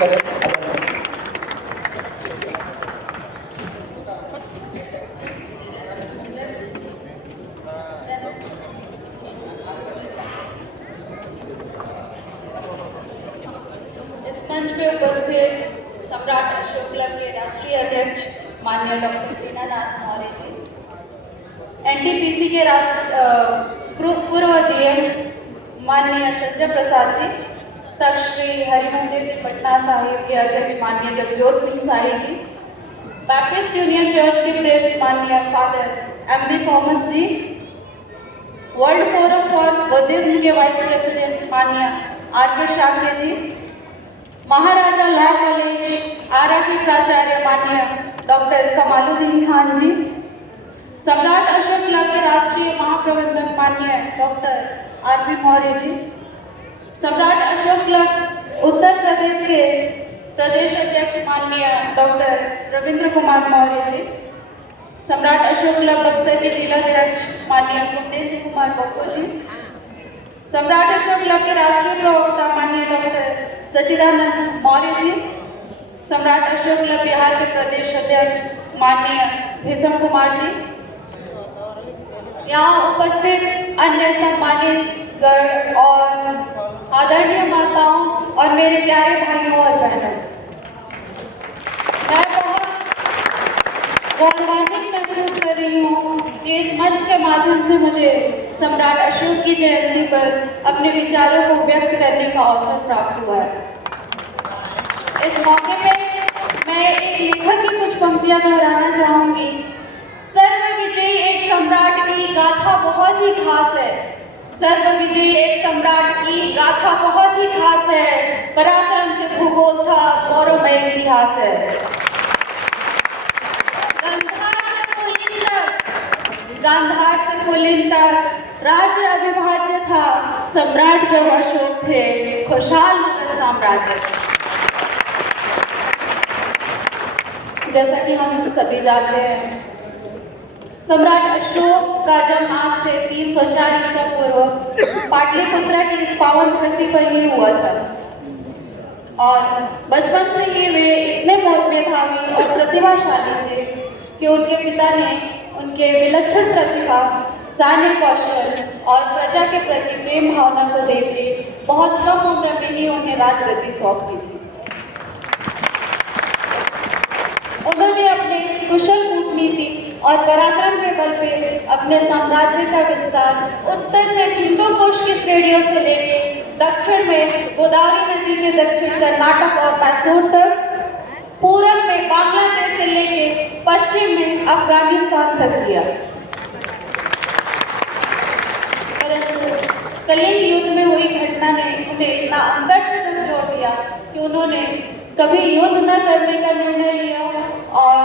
करें। मंच पे उपस्थित सम्राट अशोक क्लब के राष्ट्रीय अध्यक्ष माननीय डॉक्टर दीनानाथ मौर्य जी, एनटीपीसी के पूर्व जीएम माननीय संजय प्रसाद जी, तख्त श्री हरिमंदिर जी पटना साहिब के अध्यक्ष माननीय Jagjot Singh Sahi ji, Baptist Union Church के प्रेस माननीय father MB Thomas ji, World Forum for Buddhism के वाइस प्रेसिडेंट माननीय R K. Shakya ji, Maharaja law college Ara के प्राचार्य माननीय डॉक्टर कमालुद्दीन खान जी, सम्राट अशोक क्लब के राष्ट्रीय महाप्रबंधक माननीय डॉक्टर आर.पी. मौर्य जी, सम्राट अशोक क्लब उत्तर प्रदेश के प्रदेश अध्यक्ष माननीय डॉक्टर रविंद्र कुमार मौर्य जी, सम्राट अशोक क्लब बक्सर के जिलाध्यक्ष माननीय कुंदेन्द्र कुमार बप्पू जी, सम्राट अशोक क्लब के राष्ट्रीय प्रवक्ता माननीय डॉक्टर सच्चिदानंद मौर्य जी, सम्राट अशोक क्लब बिहार के प्रदेश अध्यक्ष माननीय भीषम कुमार जी, यहाँ उपस्थित अन्य सम्मानित गण और आदरणीय माताओं और मेरे प्यारे भाइयों और बहनों, मैं बहुत गौरवान्वित महसूस कर रही हूँ कि इस मंच के माध्यम से मुझे सम्राट अशोक की जयंती पर अपने विचारों को व्यक्त करने का अवसर प्राप्त हुआ है। इस मौके पे मैं एक लेखक की कुछ पंक्तियां दोहराना चाहूंगी। सर्व विजयी एक सम्राट की गाथा बहुत ही खास है, सर्व विजयी एक सम्राट की गाथा बहुत ही खास है, पराक्रम से भूगोल था गौरवमय इतिहास है। गांधार से पुलिन तक राज्य अविभाज्य था, सम्राट जब अशोक थे खुशहाल मगध साम्राज्य। जैसा कि हम सभी जानते हैं, सम्राट अशोक का जन्म आज से 304 ईसा पूर्व पाटलिपुत्र की इस पावन धरती पर ही हुआ था और बचपन से ही वे इतने मेधावी और प्रतिभाशाली थे कि उनके पिता ने उनके विलक्षण प्रतिभा, सैन्य कौशल और प्रजा के प्रति प्रेम भावना को देखकर बहुत कम उम्र में ही उन्हें राजगद्दी सौंप दी थी। उन्होंने अपने कुशल कूटनीति और पराक्रम के बल पे अपने साम्राज्य का विस्तार उत्तर में हिंदुकुश की श्रेणियों से लेकर दक्षिण में गोदावरी नदी के दक्षिण कर्नाटक और मैसूर तक, पूरब में बांग्लादेश से लेकर पश्चिम में अफगानिस्तान तक किया। परंतु कलिंग युद्ध में हुई घटना ने उन्हें इतना अंदर से झकझोर दिया कि उन्होंने कभी युद्ध न करने का निर्णय लिया और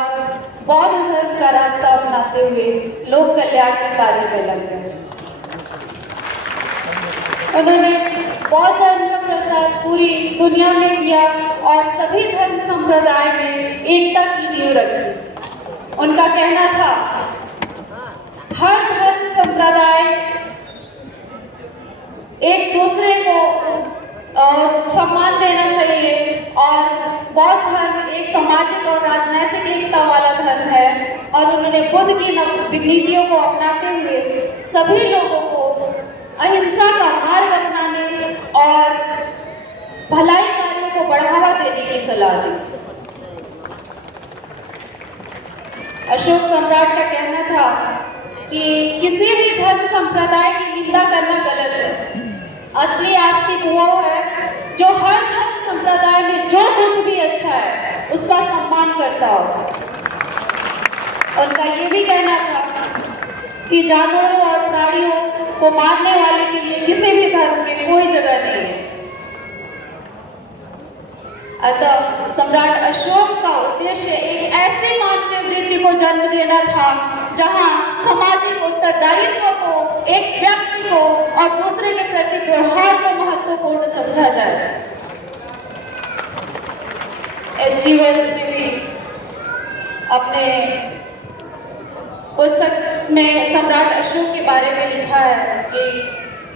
बौद्ध धर्म का रास्ता अपनाते हुए लोक कल्याण के कार्य में लग गए। उन्होंने बौद्ध धर्म का प्रसार पूरी दुनिया में किया और सभी धर्म संप्रदाय में एकता की नींव रखी। उनका कहना था, हर धर्म संप्रदाय एक दूसरे को सम्मान देना चाहिए और बौद्ध धर्म एक सामाजिक और राजनीतिक एकता वाला धर्म है और उन्होंने बुद्ध की नीतियों को अपनाते हुए सभी लोगों को अहिंसा का मार्ग अपनाने और भलाई कार्यों को बढ़ावा देने की सलाह दी। अशोक सम्राट का कहना था कि किसी भी धर्म संप्रदाय की निंदा करना गलत है। असली आस्तिक वो है जो हर धर्म संप्रदाय में जो कुछ भी अच्छा है उसका सम्मान करता हो। उनका ये भी कहना था कि जानवरों और प्राणियों को मारने वाले के लिए किसी भी धर्म में कोई जगह नहीं है। अतः सम्राट अशोक का उद्देश्य एक ऐसी मानवीय वृत्ति को जन्म देना था जहां सामाजिक उत्तरदायित्व को, एक व्यक्ति को और दूसरे के प्रति व्यवहार को महत्वपूर्ण समझा जाए। H.G. वेल्स ने भी अपने पुस्तक में सम्राट अशोक के बारे में लिखा है कि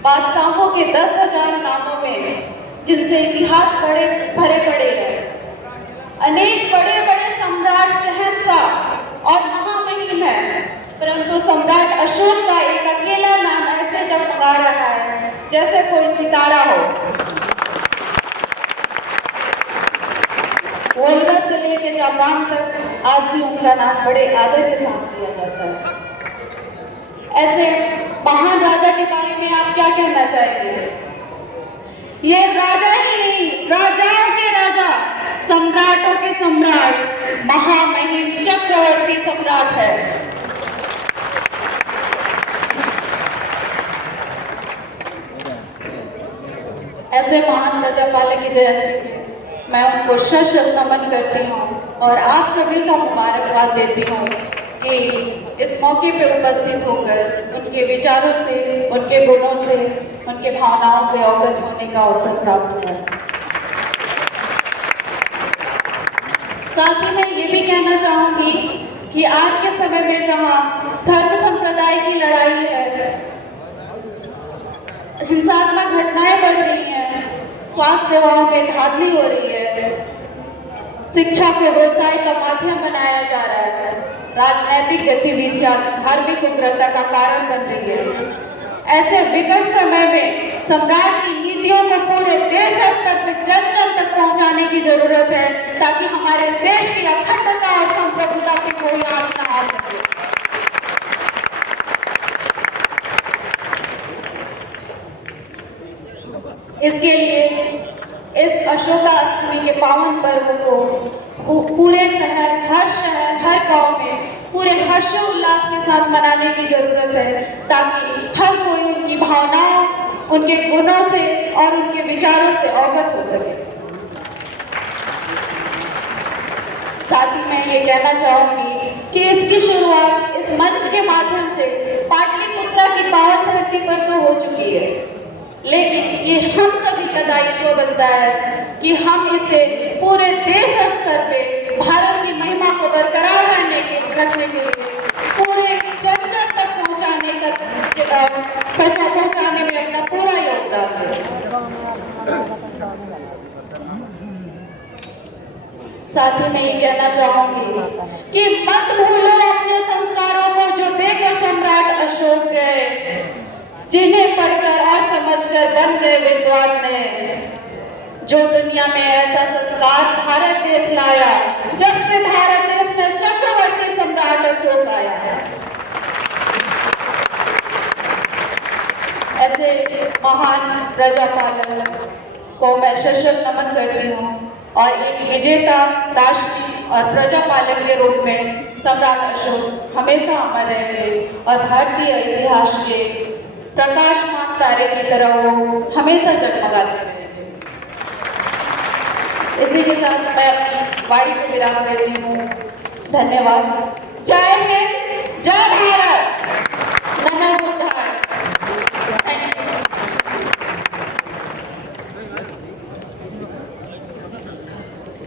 बादशाहों के 10,000 नामों में जिनसे इतिहास भरे पड़े हैं अनेक बड़े बड़े सम्राट, शहंशाह और महामहिम है, परंतु सम्राट अशोक का एक अकेला नाम ऐसे जगमगा रहा है जैसे कोई सितारा हो। वोल्गा से लेकर जापान तक आज भी उनका नाम बड़े आदर के साथ लिया जाता है। ऐसे महान राजा के बारे में आप क्या कहना चाहेंगे? ये राजा ही नहीं, राजाओं के राजा, सम्राटों के सम्राट, महामहिम चक्रवर्ती सम्राट है। ऐसे महान प्रजापालक की जयंती में मैं उनको शत नमन करती हूँ और आप सभी का मुबारकबाद देती हूँ कि इस मौके पे उपस्थित होकर उनके विचारों से, उनके गुणों से, उनके भावनाओं से अवगत होने का अवसर प्राप्त हुआ। साथ ही मैं ये भी कहना चाहूँगी कि आज के समय में जहाँ धर्म संप्रदाय की लड़ाई है, हिंसात्मक घटनाएं बढ़ रही हैं, स्वास्थ्य सेवाओं में धांधली हो रही है, शिक्षा को व्यवसाय का माध्यम बनाया जा रहा है, राजनीतिक गतिविधियां धार्मिक उग्रता का कारण बन रही है, ऐसे विकट समय में सम्राट की नीतियों को पूरे देश स्तर पर जन जन तक पहुंचाने की जरूरत है ताकि हमारे देश की अखंडता और संप्रभुता की कोई आंच न आ सके। इसके लिए इस अशोका अष्टमी के पावन पर्व को पूरे शहर, हर गांव में पूरे हर्षोल्लास के साथ मनाने की जरूरत है ताकि हर कोई उनकी भावनाओं, उनके गुणों से और उनके विचारों से अवगत हो सके। साथ ही मैं ये कहना चाहूंगी कि इसकी शुरुआत इस मंच के माध्यम से पाटलिपुत्रा की पावन धरती पर तो हो चुकी है, लेकिन ये हम सभी का दायित्व बनता है कि हम इसे पूरे देश स्तर पे भारत की महिमा को बरकरार रखने के लिए पूरे जन जन तक पहुंचाने में अपना पूरा योगदान है। साथ ही मैं ये कहना चाहूंगी कि मत भूलो अपने संस्कारों को जो देकर सम्राट अशोक गए, जिन्हें पढ़कर और समझकर बन गए विद्वान ने, जो दुनिया में ऐसा संस्कार भारत देश लाया जब से भारत देश में चक्रवर्ती सम्राट अशोक आया। ऐसे महान प्रजापालक को मैं शत नमन करती हूँ और एक विजेता, दार्शनिक और प्रजापालक के रूप में सम्राट अशोक हमेशा अमर रहेंगे और भारतीय इतिहास के प्रकाशमान तारे की तरह वो हमेशा जगमगाते रहेंगे। इसी के साथ मैं अपनी वाणी को विराम देती हूँ। धन्यवाद। जय हिंद, जय भारत।